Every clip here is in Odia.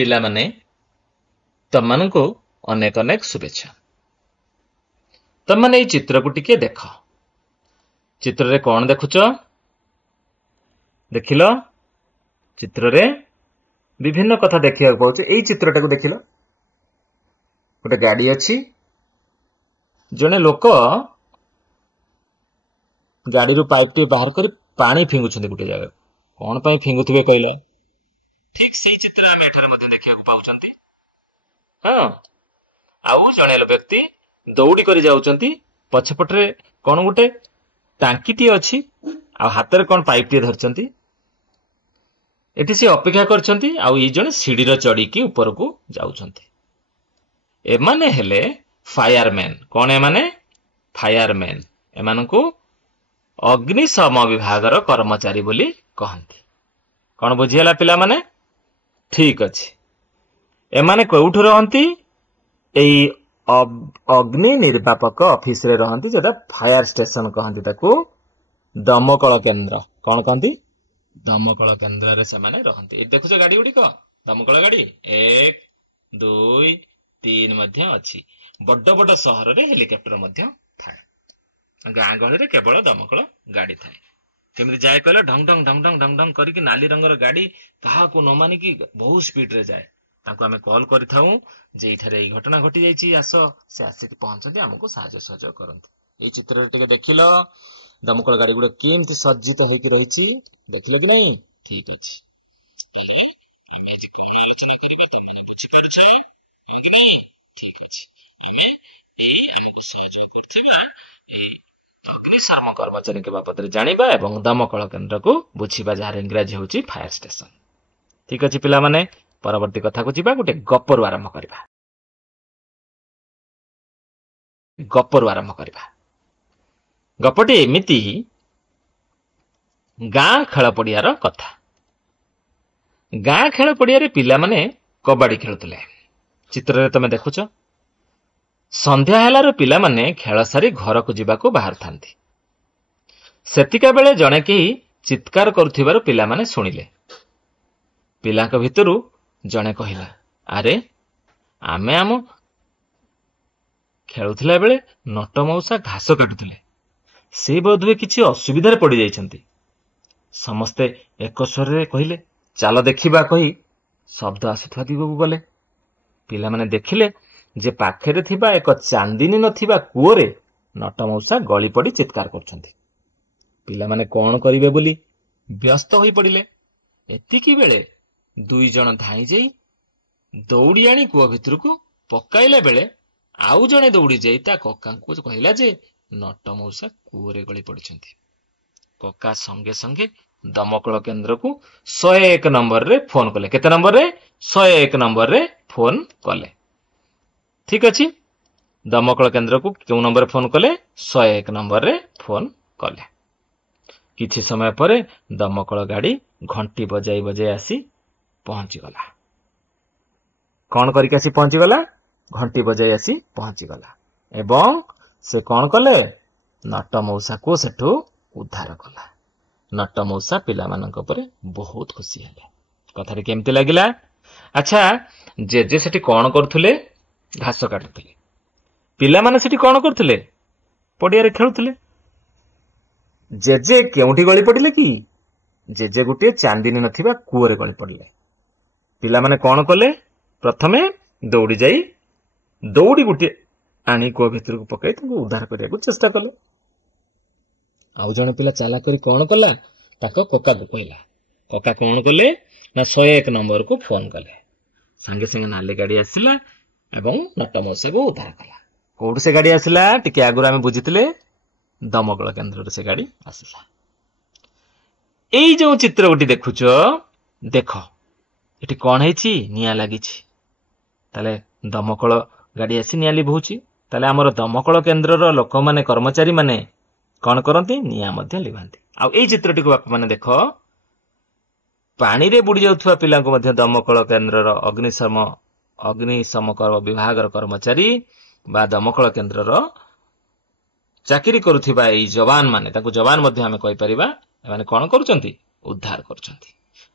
ପିଲାମାନେ ତମମାନଙ୍କୁ ଅନେକ ଅନେକ ଶୁଭେଚ୍ଛା। ତମମାନେ ଏଇ ଚିତ୍ରକୁ ଟିକେ ଦେଖ। ଚିତ୍ରରେ କଣ ଦେଖୁଛ? ଦେଖିଲ? ଚିତ୍ରରେ ବିଭିନ୍ନ କଥା ଦେଖିବାକୁ ପାଉଛ। ଏଇ ଚିତ୍ରଟାକୁ ଦେଖିଲ। ଗୋଟେ ଗାଡି ଅଛି। ଜଣେ ଲୋକ ଗାଡିରୁ ପାଇପ୍ ଟି ବାହାର କରି ପାଣି ଫିଙ୍ଗୁଛନ୍ତି ଗୋଟେ ଜାଗାକୁ। କଣ ପାଇଁ ଫିଙ୍ଗୁଥିବେ କହିଲ? ଠିକ ସେଇ ଚିତ୍ର ଆମେ ଏଠାରେ ମଧ୍ୟ ଦେଖିବାକୁ ପାଉଛନ୍ତି। ହଁ, ଆଉ ଜଣେ ବ୍ୟକ୍ତି ଦୌଡ଼ି କରି ଯାଉଛନ୍ତି। ପଛପଟରେ କଣ ଗୋଟେ ଟାଙ୍କିଟିଏ ଅଛି, ଆଉ ହାତରେ କଣ ପାଇପ୍ ଟିଏ ଧରିଛନ୍ତି। ଏଠି ସେ ଅପେକ୍ଷା କରିଛନ୍ତି, ଆଉ ଏଇ ଜଣେ ସିଡିର ଚଢିକି ଉପରକୁ ଯାଉଛନ୍ତି। ଏମାନେ ହେଲେ ଫାୟାରମ୍ୟାନ। କଣ ଏମାନେ? ଫାୟାରମ୍ୟାନ। ଏମାନଙ୍କୁ ଅଗ୍ନିଶମ ବିଭାଗର କର୍ମଚାରୀ ବୋଲି କହନ୍ତି। କଣ ବୁଝିହେଲା ପିଲାମାନେ? ଠିକ ଅଛି। ଏମାନେ କୋଉଠୁ ରହନ୍ତି? ଏଇ ଅଗ୍ନି ନିର୍ବାପକ ଅଫିସରେ ରହନ୍ତି, ଯୋଉଟା ଫାୟାର ଷ୍ଟେସନ କହନ୍ତି ତାକୁ। ଦମକଳ କେନ୍ଦ୍ର। କଣ କହନ୍ତି? ଦମକଳ କେନ୍ଦ୍ରରେ ସେମାନେ ରହନ୍ତି। ଏଠି ଦେଖୁଛ ଗାଡି ଗୁଡିକ, ଦମକଳ ଗାଡି 1, 2, 3 ମଧ୍ୟ ଅଛି। ବଡ ବଡ ସହରରେ ହେଲିକପ୍ଟର ମଧ୍ୟ ଥାଏ। ଗାଁ ଗହଳିରେ କେବଳ ଦମକଳ ଗାଡି ଥାଏ। କେମିତି ଯାଏ କହିଲ? ଢଙ୍ଗ ଢଙ୍ଗ ଢଙ୍ଗ ଢଙ୍ଗ ଢଙ୍ଗ ଢଙ୍ଗ କରିକି ନାଲି ରଙ୍ଗର ଗାଡି କାହାକୁ ନ ମାନିକି ବହୁତ ସ୍ପିଡରେ ଯାଏ। ତାଙ୍କୁ ଆମେ କଲ୍ କରିଥାଉ ଯେ ଏଇଠାରେ ଏଇ ଘଟଣା ଘଟି ଯାଇଛି, ଆସ। ସେ ଆସିକି ପହଞ୍ଚନ୍ତି, ଆମକୁ ସାହାଯ୍ୟ ସହଯୋଗ କରନ୍ତି। ଏଇ ଚିତ୍ରରେ ଟିକେ ଦେଖିଲ ଦମକଳ ଗାଡି ଗୁଡେ କେମିତି ସଜ୍ଜିତ ହେଇକି ରହିଛି, ଦେଖିଲ କି ନାଇଁ? ଠିକ ଅଛି। ଆମେ ଆଜି କଣ ଆଲୋଚନା କରିବା ତମେ ବୁଝିପାରୁଛ କି ନାଇଁ? ଠିକ ଅଛି। ଆମେ ଏଇ ଆମକୁ ସହଯୋଗ କରୁଥିବା ଏଇ ଅଗ୍ନିଶମ କର୍ମଚାରୀଙ୍କ ବାବଦରେ ଜାଣିବା ଏବଂ ଦମକଳ କେନ୍ଦ୍ରକୁ ବୁଝିବା, ଯାହାର ଇଂରାଜୀ ହେଉଛି ଫାୟାର ଷ୍ଟେସନ। ଠିକ ଅଛି ପିଲାମାନେ, ପରବର୍ତ୍ତୀ କଥାକୁ ଯିବା। ଗୋଟେ ଗପରୁ ଆରମ୍ଭ କରିବା। ଗପଟି ଏମିତି ଗାଁ ଖେଳ ପଡିଆର କଥା। ଗାଁ ଖେଳ ପଡିଆରେ ପିଲାମାନେ କବାଡି ଖେଳୁଥିଲେ। ଚିତ୍ରରେ ତମେ ଦେଖୁଛ। ସନ୍ଧ୍ୟା ହେଲାରୁ ପିଲାମାନେ ଖେଳ ସାରି ଘରକୁ ଯିବାକୁ ବାହାରିଥାନ୍ତି। ସେତିକା ବେଳେ ଜଣେ କେହି ଚିତ୍କାର କରୁଥିବାରୁ ପିଲାମାନେ ଶୁଣିଲେ। ପିଲାଙ୍କ ଭିତରୁ ଜଣେ କହିଲା, ଆରେ ଆମେ ଆମ ଖେଳୁଥିଲା ବେଳେ ନଟ ମଉସା ଘାସ କାଟୁଥିଲେ। ସେ ବୋଧହୁଏ କିଛି ଅସୁବିଧାରେ ପଡିଯାଇଛନ୍ତି। ସମସ୍ତେ ଏକ ସ୍ୱରରେ କହିଲେ, ଚାଲ ଦେଖିବା କହି ଶବ୍ଦ ଆସୁଥିବା ଦିଗକୁ ଗଲେ। ପିଲାମାନେ ଦେଖିଲେ ଯେ ପାଖରେ ଥିବା ଏକ ଚାନ୍ଦିନୀ ନଥିବା କୂଅରେ ନଟ ମଉସା ଗଳି ପଡି ଚିତ୍କାର କରୁଛନ୍ତି। ପିଲାମାନେ କଣ କରିବେ ବୋଲି ବ୍ୟସ୍ତ ହୋଇ ପଡିଲେ। ଏତିକି ବେଳେ 2 ଜଣ ଧାଇଁ ଯାଇ ଦୌଡ଼ି ଆଣି କୂଅ ଭିତରକୁ ପକାଇଲା ବେଳେ ଆଉ ଜଣେ ଦୌଡ଼ି ଯାଇ ତା କକାଙ୍କୁ କହିଲା ଯେ ନଟ ମଉସା କୂଅରେ ଗଳି ପଡିଛନ୍ତି। କକା ସଙ୍ଗେ ସଙ୍ଗେ ଦମକଳ କେନ୍ଦ୍ରକୁ 101 ନମ୍ବରରେ ଫୋନ କଲେ। କେତେ ନମ୍ବରରେ? 101 ନମ୍ବରରେ ଫୋନ କଲେ। ଠିକ ଅଛି। ଦମକଳ କେନ୍ଦ୍ରକୁ କେଉଁ ନମ୍ବରରେ ଫୋନ କଲେ? 101 ନମ୍ବରରେ ଫୋନ କଲେ। କିଛି ସମୟ ପରେ ଦମକଳ ଗାଡି ଘଣ୍ଟି ବଜାଇ ବଜାଇ ଆସି ପହଞ୍ଚିଗଲା। କଣ କରିକି ଆସି ପହଞ୍ଚିଗଲା? ଘଣ୍ଟି ବଜାଇ ଆସି ପହଞ୍ଚିଗଲା। ଏବଂ ସେ କଣ କଲେ? ନଟ ମଉସାକୁ ସେଠୁ ଉଦ୍ଧାର କଲା। ନଟ ମଉସା ପିଲାମାନଙ୍କ ଉପରେ ବହୁତ ଖୁସି ହେଲେ। କଥାଟି କେମିତି ଲାଗିଲା? ଆଚ୍ଛା, ଜେଜେ ସେଠି କଣ କରୁଥିଲେ? ଘାସ କାଟୁଥିଲେ। ପିଲାମାନେ ସେଠି କଣ କରୁଥିଲେ? ପଡିଆରେ ଖେଳୁଥିଲେ। ଜେଜେ କେଉଁଠି ଗଳି ପଡିଲେ କି? ଜେଜେ ଗୋଟିଏ ଚାନ୍ଦିନୀ ନଥିବା କୂଅରେ ଗଳି ପଡିଲେ। ପିଲାମାନେ କଣ କଲେ? ପ୍ରଥମେ ଦୌଡ଼ି ଯାଇ ଦୌଡ଼ି ଗୋଟିଏ ଆଣି କୂଅ ଭିତରକୁ ପକାଇ ତାଙ୍କୁ ଉଦ୍ଧାର କରିବାକୁ ଚେଷ୍ଟା କଲେ। ଆଉ ଜଣେ ପିଲା ଚାଲା କରି କଣ କଲା? ତାଙ୍କ କକାକୁ କହିଲା। କକା କଣ କଲେ? ନା 101 ନମ୍ବରକୁ ଫୋନ କଲେ। ସାଙ୍ଗେ ସାଙ୍ଗେ ନାଲି ଗାଡି ଆସିଲା ଏବଂ ନଟ ମଉସାକୁ ଉଦ୍ଧାର କଲା। କୋଉଠୁ ସେ ଗାଡି ଆସିଲା? ଟିକେ ଆଗରୁ ଆମେ ବୁଝିଥିଲେ, ଦମକଳ କେନ୍ଦ୍ରରୁ ସେ ଗାଡି ଆସିଲା। ଏଇ ଯୋଉ ଚିତ୍ର ଗୋଟି ଦେଖୁଛ, ଦେଖ ଏଠି କଣ ହେଇଛି? ନିଆଁ ଲାଗିଛି। ତାହେଲେ ଦମକଳ ଗାଡି ଆସି ନିଆଁ ଲିଭଉଛି। ତାହେଲେ ଆମର ଦମକଳ କେନ୍ଦ୍ରର ଲୋକମାନେ, କର୍ମଚାରୀ ମାନେ କଣ କରନ୍ତି? ନିଆଁ ମଧ୍ୟ ଲିଭାନ୍ତି। ଆଉ ଏଇ ଚିତ୍ରଟିକୁ ବାପା ମାନେ ଦେଖ। ପାଣିରେ ବୁଡି ଯାଉଥିବା ପିଲାଙ୍କୁ ମଧ୍ୟ ଦମକଳ କେନ୍ଦ୍ରର ଅଗ୍ନିଶମ ବିଭାଗର କର୍ମଚାରୀ ବା ଦମକଳ କେନ୍ଦ୍ରର ଚାକିରି କରୁଥିବା ଏଇ ଯବାନ ମାନେ, ତାଙ୍କୁ ଯବାନ ମଧ୍ୟ ଆମେ କହିପାରିବା, ଏମାନେ କଣ କରୁଛନ୍ତି? ଉଦ୍ଧାର କରୁଛନ୍ତି।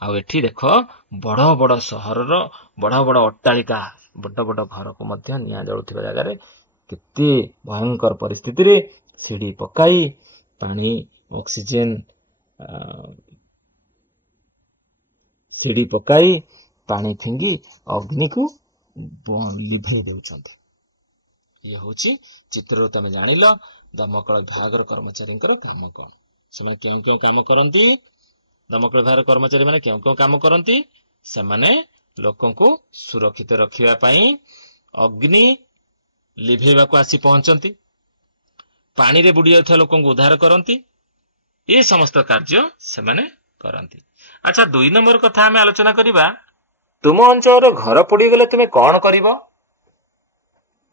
ଆଉ ଏଠି ଦେଖ ବଡ ବଡ ସହରର ବଡ ବଡ ଅଟ୍ଟାଳିକା ବଡ ବଡ ଘରକୁ ମଧ୍ୟ ନିଆଁ ଜଳୁଥିବା ଜାଗାରେ କେତେ ଭୟଙ୍କର ପରିସ୍ଥିତିରେ ସିଡି ପକାଇ ପାଣି ଅକ୍ସିଜେନ ସିଡି ପକାଇ ପାଣି ଫିଙ୍ଗି ଅଗ୍ନିକୁ ଲିଭେଇ ଦେଉଛନ୍ତି। ଇଏ ହଉଛି ଚିତ୍ରରୁ ତମେ ଜାଣିଲ ଦମକଳ ବିଭାଗର କର୍ମଚାରୀଙ୍କର କାମ କଣ। ସେମାନେ କେଉଁ କେଉଁ କାମ କରନ୍ତି? ଦମକଳ ବିଭାଗର କର୍ମଚାରୀ ମାନେ କେଉଁ କେଉଁ କାମ କରନ୍ତି? ସେମାନେ ଲୋକଙ୍କୁ ସୁରକ୍ଷିତ ରଖିବା ପାଇଁ ଅଗ୍ନି ଲିଭେଇବାକୁ ଆସି ପହଞ୍ଚନ୍ତି, ପାଣିରେ ବୁଡି ଯାଉଥିବା ଲୋକଙ୍କୁ ଉଦ୍ଧାର କରନ୍ତି। ଏ ସମସ୍ତ କାର୍ଯ୍ୟ ସେମାନେ କରନ୍ତି। ଆଚ୍ଛା, 2 ନମ୍ବର କଥା ଆମେ ଆଲୋଚନା କରିବା। ତୁମ ଅଞ୍ଚଳର ଘର ପୋଡିଗଲେ ତୁମେ କଣ କରିବ?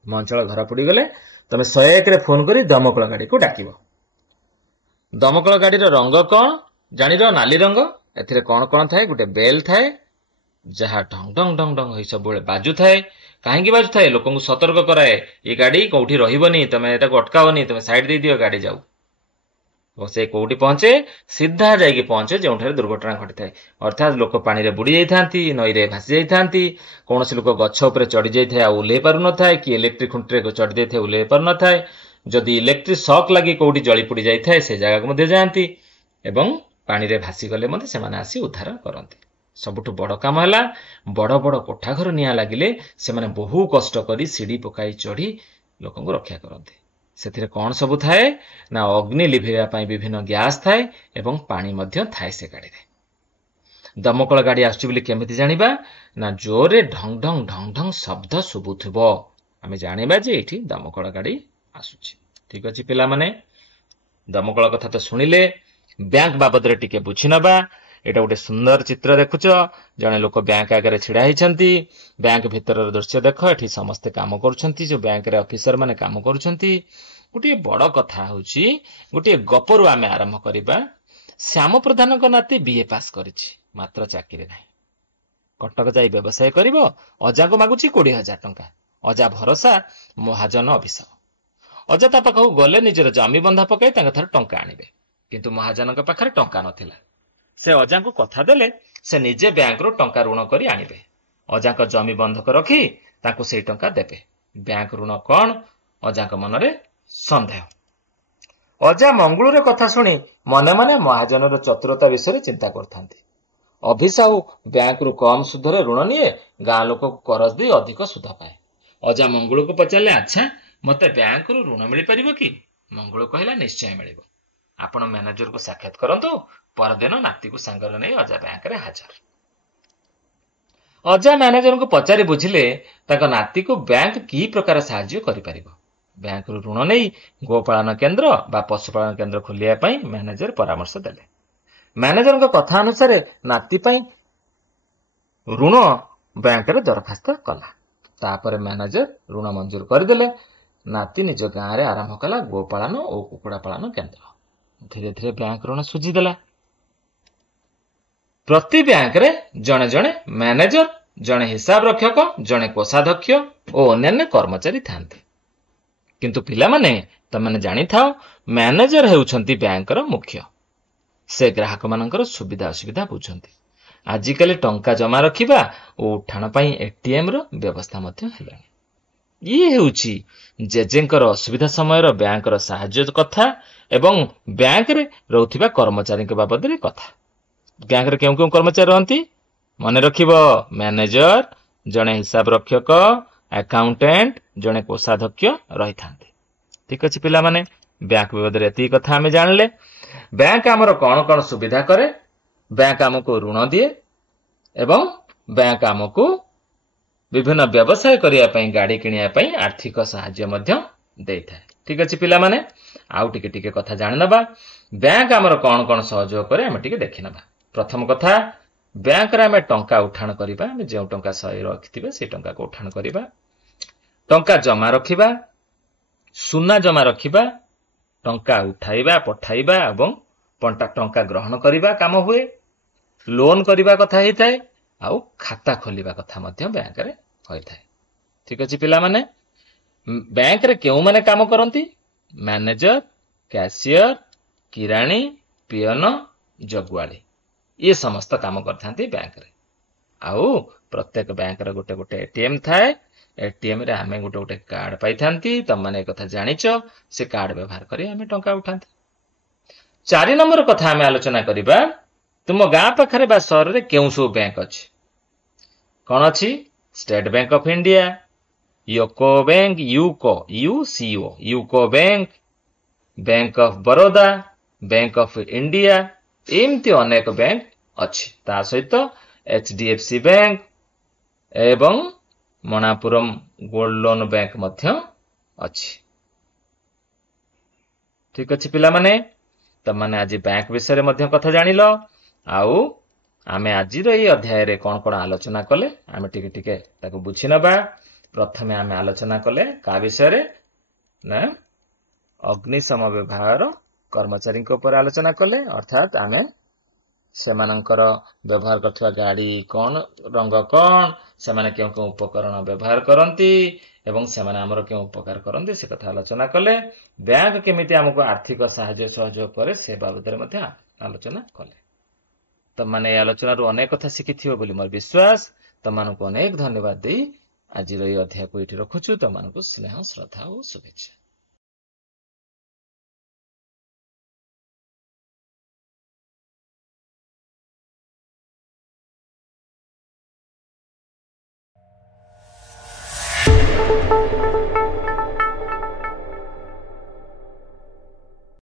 ତୁମ ଅଞ୍ଚଳ ଘର ପୋଡିଗଲେ ତମେ 101ରେ ଫୋନ କରି ଦମକଳ ଗାଡିକୁ ଡାକିବ। ଦମକଳ ଗାଡିର ରଙ୍ଗ କଣ ଜାଣିର? ନାଲି ରଙ୍ଗ। ଏଥିରେ କଣ କଣ ଥାଏ? ଗୋଟେ ବେଲ୍ ଥାଏ, ଯାହା ଢଙ୍ଗ ଢଙ୍ଗ ଢଙ୍ଗ ଢଙ୍ଗ ହେଇ ସବୁବେଳେ ବାଜୁଥାଏ। କାହିଁକି ବାଜୁଥାଏ? ଲୋକଙ୍କୁ ସତର୍କ କରାଏ, ଏ ଗାଡି କୋଉଠି ରହିବନି, ତମେ ଏଟାକୁ ଅଟକାବନି, ତମେ ସାଇଡ ଦେଇଦିଅ, ଗାଡି ଯାଉ। ସେ କୋଉଠି ପହଞ୍ଚେ? ସିଧା ଯାଇକି ପହଞ୍ଚେ ଯେଉଁଠାରେ ଦୁର୍ଘଟଣା ଘଟିଥାଏ। ଅର୍ଥାତ୍ ଲୋକ ପାଣିରେ ବୁଡି ଯାଇଥାନ୍ତି, ନଈରେ ଭାସି ଯାଇଥାନ୍ତି, କୌଣସି ଲୋକ ଗଛ ଉପରେ ଚଢି ଯାଇଥାଏ ଆଉ ଓହ୍ଲେଇ ପାରୁନଥାଏ, କି ଇଲେକ୍ଟ୍ରିକ ଖୁଣ୍ଟିରେ ଚଢି ଯାଇଥାଏ ଓହ୍ଲେଇ ପାରୁନଥାଏ, ଯଦି ଇଲେକ୍ଟ୍ରିକ ସକ୍ ଲାଗି କୋଉଠି ଜଳି ପୋଡି ଯାଇଥାଏ ସେ ଜାଗାକୁ ମଧ୍ୟ ଯାଆନ୍ତି ଏବଂ ପାଣିରେ ଭାସିଗଲେ ମଧ୍ୟ ସେମାନେ ଆସି ଉଦ୍ଧାର କରନ୍ତି। ସବୁଠୁ ବଡ କାମ ହେଲା ବଡ ବଡ କୋଠାଘର ନିଆଁ ଲାଗିଲେ ସେମାନେ ବହୁ କଷ୍ଟ କରି ସିଡି ପକାଇ ଚଢି ଲୋକଙ୍କୁ ରକ୍ଷା କରନ୍ତି। ସେଥିରେ କଣ ସବୁ ଥାଏ ନା ଅଗ୍ନି ଲିଭେଇବା ପାଇଁ ବିଭିନ୍ନ ଗ୍ୟାସ ଥାଏ ଏବଂ ପାଣି ମଧ୍ୟ ଥାଏ ସେ ଗାଡିରେ। ଦମକଳ ଗାଡି ଆସୁଛି ବୋଲି କେମିତି ଜାଣିବା? ନା ଜୋରରେ ଢଙ୍ଗ ଢଙ୍ଗ ଢଙ୍ଗ ଢଙ୍ଗ ଶବ୍ଦ ଶୁଭୁଥିବ, ଆମେ ଜାଣିବା ଯେ ଏଇଠି ଦମକଳ ଗାଡି ଆସୁଛି। ଠିକ ଅଛି ପିଲାମାନେ, ଦମକଳ କଥା ତ ଶୁଣିଲେ, ବ୍ୟାଙ୍କ ବାବଦରେ ଟିକେ ବୁଝି ନବା। ଏଇଟା ଗୋଟେ ସୁନ୍ଦର ଚିତ୍ର ଦେଖୁଛ, ଜଣେ ଲୋକ ବ୍ୟାଙ୍କ ଆଗରେ ଛିଡା ହେଇଛନ୍ତି। ବ୍ୟାଙ୍କ ଭିତରର ଦୃଶ୍ୟ ଦେଖ, ଏଠି ସମସ୍ତେ କାମ କରୁଛନ୍ତି, ଯୋଉ ବ୍ୟାଙ୍କରେ ଅଫିସର ମାନେ କାମ କରୁଛନ୍ତି। ଗୋଟିଏ ବଡ କଥା ହଉଛି, ଗୋଟିଏ ଗପରୁ ଆମେ ଆରମ୍ଭ କରିବା। ଶ୍ୟାମ ପ୍ରଧାନଙ୍କ ନାତି ବିଏ ପାସ୍ କରିଛି, ମାତ୍ର ଚାକିରି ନାହିଁ। କଟକ ଯାଇ ବ୍ୟବସାୟ କରିବ, ଅଜାଙ୍କୁ ମାଗୁଛି 20,000 ଟଙ୍କା। ଅଜା ଭରସା ମହାଜନ ଅଭିଶାପ। ଅଜା ତା ପାଖକୁ ଗଲେ ନିଜର ଜମି ବନ୍ଧା ପକାଇ ତାଙ୍କ ଠାରୁ ଟଙ୍କା ଆଣିବେ, କିନ୍ତୁ ମହାଜନଙ୍କ ପାଖରେ ଟଙ୍କା ନଥିଲା। ସେ ଅଜାଙ୍କୁ କଥା ଦେଲେ ସେ ନିଜେ ବ୍ୟାଙ୍କରୁ ଟଙ୍କା ଋଣ କରି ଆଣିବେ, ଅଜାଙ୍କ ଜମି ବନ୍ଧକ ରଖି ତାଙ୍କୁ ସେଇ ଟଙ୍କା ଦେବେ। ବ୍ୟାଙ୍କ ଋଣ କଣ? ଅଜାଙ୍କ ମନରେ ସନ୍ଦେହ। ଅଜା ମଙ୍ଗୁଳୁର କଥା ଶୁଣି ମନେ ମନେ ମହାଜନର ଚତୁରତା ବିଷୟରେ ଚିନ୍ତା କରିଥାନ୍ତି। ଅଭିସାହୁ ବ୍ୟାଙ୍କରୁ କମ ସୁଧରେ ଋଣ ନିଏ, ଗାଁ ଲୋକକୁ କରଜ ଦେଇ ଅଧିକ ସୁଧ ପାଏ। ଅଜା ମଙ୍ଗୁଳୁକୁ ପଚାରିଲେ, ଆଚ୍ଛା ମତେ ବ୍ୟାଙ୍କରୁ ଋଣ ମିଳିପାରିବ କି? ମଙ୍ଗୁଳୁ କହିଲା, ନିଶ୍ଚୟ ମିଳିବ। ଆପଣ ମ୍ୟାନେଜରକୁ ସାକ୍ଷାତ କରନ୍ତୁ। ପରଦିନ ନାତିକୁ ସାଙ୍ଗରେ ନେଇ ଅଜା ବ୍ୟାଙ୍କରେ ହାଜର। ଅଜା ମ୍ୟାନେଜରଙ୍କୁ ପଚାରି ବୁଝିଲେ ତାଙ୍କ ନାତିକୁ ବ୍ୟାଙ୍କ କି ପ୍ରକାର ସାହାଯ୍ୟ କରିପାରିବ। ବ୍ୟାଙ୍କରୁ ଋଣ ନେଇ ଗୋପାଳନ କେନ୍ଦ୍ର ବା ପଶୁପାଳନ କେନ୍ଦ୍ର ଖୋଲିବା ପାଇଁ ମ୍ୟାନେଜର ପରାମର୍ଶ ଦେଲେ। ମ୍ୟାନେଜରଙ୍କ କଥା ଅନୁସାରେ ନାତି ପାଇଁ ଋଣ ବ୍ୟାଙ୍କରେ ଦରଖାସ୍ତ କଲା। ତାପରେ ମ୍ୟାନେଜର ଋଣ ମଞ୍ଜୁର କରିଦେଲେ। ନାତି ନିଜ ଗାଁରେ ଆରମ୍ଭ କଲା ଗୋପାଳନ ଓ କୁକୁଡ଼ା ପାଳନ କେନ୍ଦ୍ର। ଧୀରେ ଧୀରେ ବ୍ୟାଙ୍କ ଋଣ ସୁଝିଦେଲା। ପ୍ରତି ବ୍ୟାଙ୍କରେ ଜଣେ ଜଣେ ମ୍ୟାନେଜର, ଜଣେ ହିସାବ ରକ୍ଷକ, ଜଣେ କୋଷାଧ୍ୟକ୍ଷ ଓ ଅନ୍ୟାନ୍ୟ କର୍ମଚାରୀ ଥାନ୍ତି। କିନ୍ତୁ ପିଲାମାନେ, ତମାନେ ଜାଣିଥାଅ, ମ୍ୟାନେଜର ହେଉଛନ୍ତି ବ୍ୟାଙ୍କର ମୁଖ୍ୟ। ସେ ଗ୍ରାହକମାନଙ୍କର ସୁବିଧା ଅସୁବିଧା ବୁଝନ୍ତି। ଆଜିକାଲି ଟଙ୍କା ଜମା ରଖିବା ଓ ଉଠାଣ ପାଇଁ ଏଟିଏମ ର ବ୍ୟବସ୍ଥା ମଧ୍ୟ ହେଲାଣି। ଇଏ ହେଉଛି ଜେଜେଙ୍କର ଅସୁବିଧା ସମୟର ବ୍ୟାଙ୍କର ସାହାଯ୍ୟ କଥା ଏବଂ ବ୍ୟାଙ୍କରେ ରହୁଥିବା କର୍ମଚାରୀଙ୍କ ବାବଦରେ କଥା। ବ୍ୟାଙ୍କରେ କେଉଁ କେଉଁ କର୍ମଚାରୀ ରହନ୍ତି? ମନେ ରଖିବ, ମ୍ୟାନେଜର, ଜଣେ ହିସାବ ରକ୍ଷକ, ଆକାଉଣ୍ଟାଣ୍ଟ, ଜଣେ କୋଷାଧ୍ୟକ୍ଷ ରହିଥାନ୍ତି। ଠିକ ଅଛି ପିଲାମାନେ, ବ୍ୟାଙ୍କ ବାବଦରେ ଏତିକି କଥା ଆମେ ଜାଣିଲେ। ବ୍ୟାଙ୍କ ଆମର କଣ କଣ ସୁବିଧା କରେ? ବ୍ୟାଙ୍କ ଆମକୁ ଋଣ ଦିଏ ଏବଂ ବ୍ୟାଙ୍କ ଆମକୁ ବିଭିନ୍ନ ବ୍ୟବସାୟ କରିବା ପାଇଁ, ଗାଡି କିଣିବା ପାଇଁ ଆର୍ଥିକ ସାହାଯ୍ୟ ମଧ୍ୟ ଦେଇଥାଏ। ଠିକ ଅଛି ପିଲାମାନେ, ଆଉ ଟିକେ ଟିକେ କଥା ଜାଣିନେବା। ବ୍ୟାଙ୍କ ଆମର କଣ କଣ ସହଯୋଗ କରେ ଆମେ ଟିକେ ଦେଖିନେବା। ପ୍ରଥମ କଥା, ବ୍ୟାଙ୍କରେ ଆମେ ଟଙ୍କା ଉଠାଣ କରିବା। ଆମେ ଯେଉଁ ଟଙ୍କା ସହି ରଖିଥିବା ସେଇ ଟଙ୍କାକୁ ଉଠାଣ କରିବା। ଟଙ୍କା ଜମା ରଖିବା, ସୁନା ଜମା ରଖିବା, ଟଙ୍କା ଉଠାଇବା ପଠାଇବା ଏବଂ ଟଙ୍କା ଗ୍ରହଣ କରିବା କାମ ହୁଏ। ଲୋନ କରିବା କଥା ହେଇଥାଏ, ଆଉ ଖାତା ଖୋଲିବା କଥା ମଧ୍ୟ ବ୍ୟାଙ୍କରେ ହୋଇଥାଏ। ଠିକ ଅଛି ପିଲାମାନେ, ବ୍ୟାଙ୍କରେ କେଉଁମାନେ କାମ କରନ୍ତି? ମ୍ୟାନେଜର, କ୍ୟାସିୟର, କିରାଣୀ, ପିଅନ, ଜଗୁଆଳି। ये समस्त काम करथांती बैंक रे। आउ प्रत्येक बैंक रे गोटे गोटे एटीएम थाए। एटीएम रे आमे गोटे गोटे कार्ड पाइथांती। तम माने कथा जानिच से कार्ड व्यवहार करी आमे टंका उठांती। 4 नंबर कथा आमे आलोचना करिबा तुम गाँ पाखरे बा सहर रे केउ सब बैंक अछि। कौन अछि? State bank of India, UCO bank, UCO bank, bank of Baroda, bank of India, एमती अनेक बैंक अछि। ता सहित एचडीएफसी बैंक एवं मणापुरम गोल्ड लोन बैंक मध्य अछि। ठीक अछि पिला माने, तमाने आज बैंक विषय मध्य कथा जानिल। आउ आमे आजिर एई अध्याय रे कोन कोन आलोचना कले आमे टिके टिके ताको बुझी नबा। प्रथमे आमे आलोचना कले का विषय रे ना अग्निशम विभागर कर्मचारी ऊपर आलोचना कले। अर्थात आमे सेमानंकर व्यवहार करथवा गाड़ी कोन रंग कोन, सेमाने केउ केउ उपकरण व्यवहार करंती एवं सेमाने हमर केउ उपकार करंती से कथा आलोचना कले। बैंक केमिति हमको आर्थिक सहायता सहयोग करे से बाबद रे मध्य आलोचना कले। तमाने आलोचना रु अनेक कथा शिखिथिबो बोली मोर विश्वास। तमानकु अनेक धन्यवाद देई आजिर एई अध्याय को इठी रखुछु। तमानकु स्नेह श्रद्धा और शुभेच्छा।